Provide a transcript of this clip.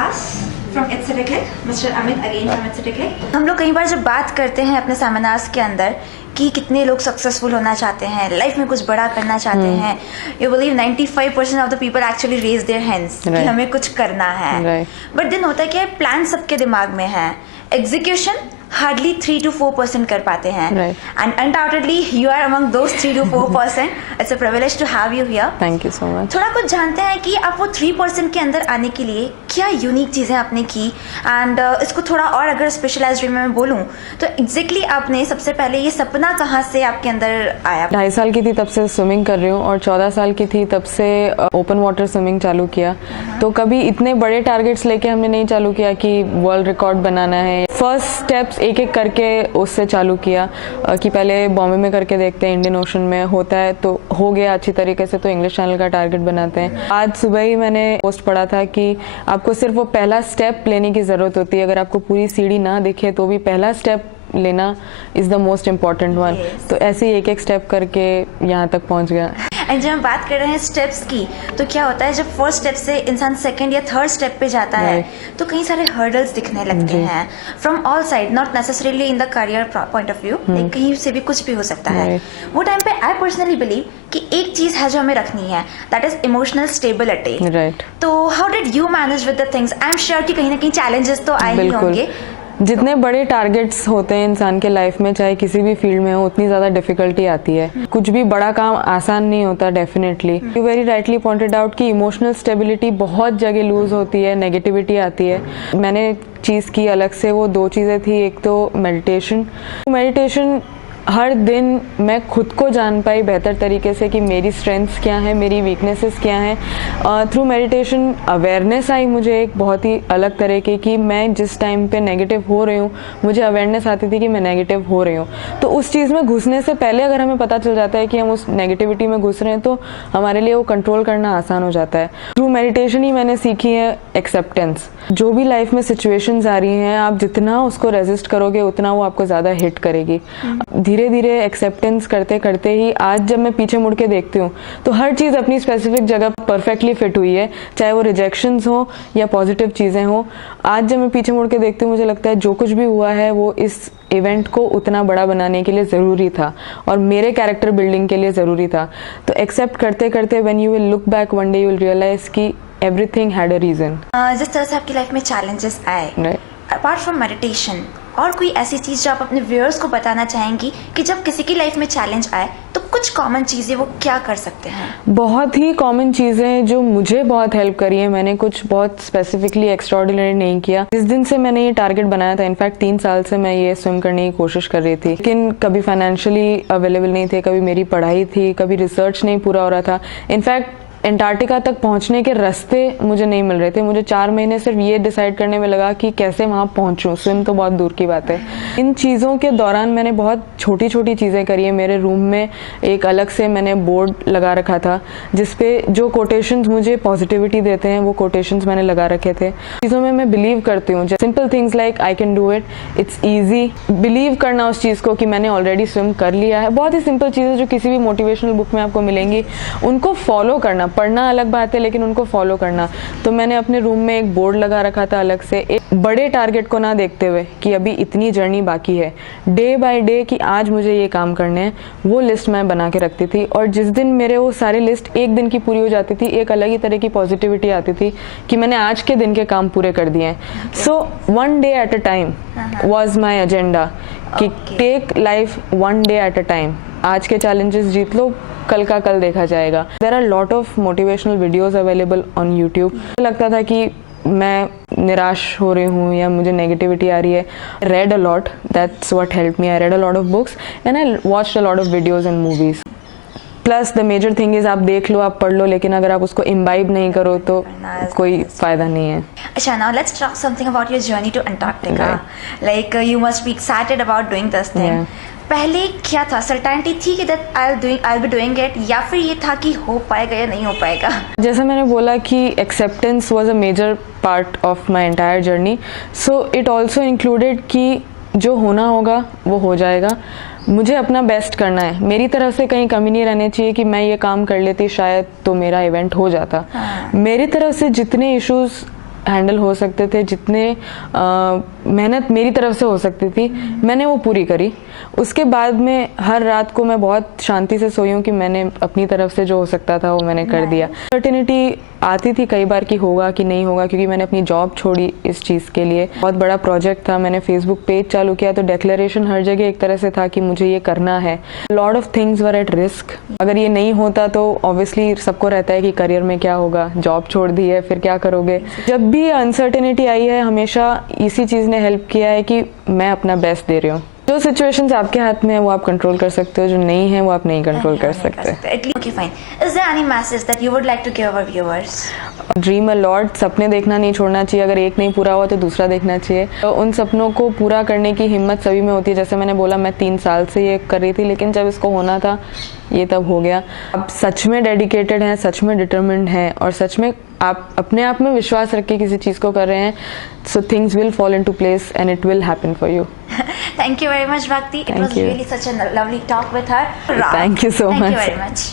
Vikas from Etcetera, Mr. Amit again from Etcetera. हम लोग कई बार जब बात करते हैं अपने सेमिनार्स के अंदर कि कितने लोग सक्सेसफुल होना चाहते हैं, लाइफ में कुछ बड़ा करना चाहते हैं, you believe 95% of the people actually raise their hands कि हमें कुछ करना है. बट देन होता है क्या, प्लान सबके दिमाग में है, एग्जीक्यूशन हार्डली 3 to 4% कर पाते हैं. And undoubtedly you are among those 3 to 4%. It's a privilege to have you here. Thank you so much. थोड़ा कुछ जानते हैं कि आप वो 3% के अंदर आने के लिए क्या यूनिक चीज़ें आपने की, एंड इसको थोड़ा और अगर स्पेशलाइज्ड वे में मैं बोलूँ तो एग्जैक्टली आपने सबसे पहले ये सपना कहाँ से आपके अंदर आया? 2.5 साल की थी तब से स्विमिंग कर रही हूँ, और 14 साल की थी तब से ओपन वाटर स्विमिंग चालू किया. तो कभी इतने बड़े टारगेट्स लेके हमने नहीं चालू किया कि वर्ल्ड रिकॉर्ड बनाना है. फर्स्ट स्टेप्स एक एक करके उससे चालू किया कि पहले बॉम्बे में करके देखते हैं, इंडियन ओशन में होता है तो हो गया अच्छी तरीके से, तो इंग्लिश चैनल का टारगेट बनाते हैं. आज सुबह ही मैंने पोस्ट पढ़ा था कि आपको सिर्फ वो पहला स्टेप लेने की ज़रूरत होती है. अगर आपको पूरी सीढ़ी ना दिखे तो भी पहला स्टेप लेना is the most important one. तो ऐसे ही एक एक स्टेप करके यहाँ तक पहुँच गया. एंड जब हम बात कर रहे हैं स्टेप्स की, तो क्या होता है जब फर्स्ट स्टेप से इंसान सेकंड या थर्ड स्टेप पे जाता है तो कई सारे हर्डल्स दिखने लगते हैं from all side, not necessarily in the career point of view, कहीं से भी कुछ भी हो सकता है. वो टाइम पे आई पर्सनली बिलीव कि एक चीज है जो हमें रखनी है, दैट इज इमोशनल स्टेबिलिटी. तो how did you manage with the things? I am sure कि कहीं ना कहीं चैलेंजेस तो आए ही होंगे. जितने बड़े टारगेट्स होते हैं इंसान के लाइफ में, चाहे किसी भी फील्ड में हो, उतनी ज़्यादा डिफिकल्टी आती है. कुछ भी बड़ा काम आसान नहीं होता. Definitely you very rightly pointed out कि इमोशनल स्टेबिलिटी बहुत जगह लूज होती है, नेगेटिविटी आती है. मैंने चीज़ की अलग से, वो 2 चीज़ें थी. एक तो मेडिटेशन हर दिन मैं खुद को जान पाई बेहतर तरीके से कि मेरी स्ट्रेंथ्स क्या हैं, मेरी वीकनेसेस क्या हैं. थ्रू मेडिटेशन अवेयरनेस आई मुझे एक बहुत ही अलग तरह की, कि मैं जिस टाइम पे नेगेटिव हो रही हूँ, मुझे अवेयरनेस आती थी कि मैं नेगेटिव हो रही हूँ. तो उस चीज़ में घुसने से पहले अगर हमें पता चल जाता है कि हम उस नेगेटिविटी में घुस रहे हैं तो हमारे लिए वो कंट्रोल करना आसान हो जाता है. थ्रू मेडिटेशन ही मैंने सीखी है एक्सेप्टेंस. जो भी लाइफ में सिचुएशंस आ रही हैं, आप जितना उसको रेजिस्ट करोगे उतना वो आपको ज़्यादा हिट करेगी. धीरे धीरे एक्सेप्टेंस करते करते ही आज जब मैं पीछे मुड़ के देखती हूँ तो हर चीज़ अपनी स्पेसिफिक जगह परफेक्टली फिट हुई है, चाहे वो रिजेक्शंस हो या पॉजिटिव चीज़ें हो. आज जब मैं पीछे मुड़ के देखती हूँ मुझे लगता है जो कुछ भी हुआ है वो इस इवेंट को उतना बड़ा बनाने के लिए ज़रूरी था और मेरे कैरेक्टर बिल्डिंग के लिए ज़रूरी था. तो एक्सेप्ट करते करते when you will look back one day you will realise कि एवरीथिंग हैड अ रीज़न. जिस तरह से आपकी लाइफ में चैलेंजेस आए, अपार्ट फ्रॉम मेडिटेशन और कोई ऐसी चीज़ जो आप अपने व्यूअर्स को बताना चाहेंगी कि जब किसी की लाइफ में चैलेंज आए तो कुछ कॉमन चीज़ें वो क्या कर सकते हैं? बहुत ही कॉमन चीज़ें जो मुझे बहुत हेल्प करी है. मैंने कुछ बहुत स्पेसिफिकली एक्स्ट्राऑर्डिनरी नहीं किया. जिस दिन से मैंने ये टारगेट बनाया था, इनफैक्ट 3 साल से मैं ये स्विम करने की कोशिश कर रही थी, लेकिन कभी फाइनेंशियली अवेलेबल नहीं थे, कभी मेरी पढ़ाई थी, कभी रिसर्च नहीं पूरा हो रहा था. इनफैक्ट एंटार्क्टिका तक पहुंचने के रास्ते मुझे नहीं मिल रहे थे. मुझे 4 महीने सिर्फ ये डिसाइड करने में लगा कि कैसे वहाँ पहुँचूँ. स्विम तो बहुत दूर की बात है. इन चीज़ों के दौरान मैंने बहुत छोटी छोटी चीज़ें करी है. मेरे रूम में एक अलग से मैंने बोर्ड लगा रखा था जिसपे जो कोटेशंस मुझे पॉजिटिविटी देते हैं वो कोटेशंस मैंने लगा रखे थे. चीज़ों में मैं बिलीव करती हूँ. Simple things like I can do it, it's easy. Believe करना उस चीज़ को कि मैंने ऑलरेडी स्विम कर लिया है. बहुत ही सिंपल चीज़ें जो किसी भी मोटिवेशनल बुक में आपको मिलेंगी, उनको फॉलो करना. पढ़ना अलग बात है लेकिन उनको फॉलो करना. तो मैंने अपने रूम में एक बोर्ड लगा रखा था अलग से, एक बड़े टारगेट को ना देखते हुए कि अभी इतनी जर्नी बाकी है, डे बाय डे कि आज मुझे ये काम करने हैं, वो लिस्ट मैं बना के रखती थी. और जिस दिन मेरे वो सारे लिस्ट एक दिन की पूरी हो जाती थी, एक अलग ही तरह की पॉजिटिविटी आती थी कि मैंने आज के दिन के काम पूरे कर दिए हैं. सो 1 day at a time was my agenda कि take life 1 day at a time. आज के चैलेंजेस जीत लो, कल का कल देखा जाएगा. There are lot of motivational videos available on YouTube. लगता था कि मैं निराश हो रही हूँ या मुझे नेगेटिविटी आ रही है. Read a lot, that's what help me. I read a lot of books and I watched a lot of videos and movies. Plus the major thing is आप देख लो, आप पढ़ लो, लेकिन अगर आप उसको इम्बाइब नहीं करो तो कोई फायदा नहीं है. अच्छा, now let's talk something about your journey to Antarctica. Like you must be excited about doing this thing. पहले क्या था? सर्टेनिटी थी कि that I'll be doing it, या फिर ये था कि हो पाएगा या नहीं हो पाएगा? जैसा मैंने बोला कि acceptance was a major part of my entire journey. So it also included कि जो होना होगा वो हो जाएगा. मुझे अपना बेस्ट करना है. मेरी तरफ से कहीं कमी नहीं रहनी चाहिए कि मैं ये काम कर लेती शायद तो मेरा इवेंट हो जाता. मेरी तरफ से जितने इश्यूज हैंडल हो सकते थे, जितने मेहनत मेरी तरफ से हो सकती थी, मैंने वो पूरी करी। उसके बाद में हर रात को मैं बहुत शांति से सोई हूँ कि मैंने अपनी तरफ से जो हो सकता था वो मैंने कर दिया। सर्टेनिटी आती थी कई बार कि होगा कि नहीं होगा, क्योंकि मैंने अपनी जॉब छोड़ी इस चीज़ के लिए। बहुत बड़ा प्रोजेक्ट था, मैंने फेसबुक पेज चालू किया तो डिक्लेरेशन हर जगह एक तरह से था कि मुझे ये करना है। Lot of things were at risk. अगर ये नहीं होता तो ऑब्वियसली सबको रहता है कि करियर में क्या होगा, जॉब छोड़ दी है फिर क्या करोगे। जब भी अनसर्टेनिटी आई है हमेशा इसी चीज़ ने हेल्प किया है कि मैं अपना बेस्ट दे रही हूँ। जो सिचुएशंस आपके हाथ में है वो आप कंट्रोल कर सकते हो, जो नहीं है वो आप नहीं कंट्रोल कर सकते। Okay, fine. Is there any message that you would like to give our viewers? Dream a lot, सपने देखना नहीं छोड़ना चाहिए। अगर एक नहीं पूरा हुआ तो दूसरा देखना चाहिए। तो उन सपनों को पूरा करने की हिम्मत सभी में होती है। जैसे मैंने बोला, मैं 3 साल से ये कर रही थी, लेकिन जब इसको होना था ये तब हो गया। आप सच में डेडिकेटेड हैं, सच में डिटरमिन्ड हैं और सच में आप अपने आप में विश्वास रख के किसी चीज़ को कर रहे हैं, so things will fall into place and it will happen for you. Thank you very much, Bhakti. It was really such a lovely talk with her. Thank you so much. Thank you very much.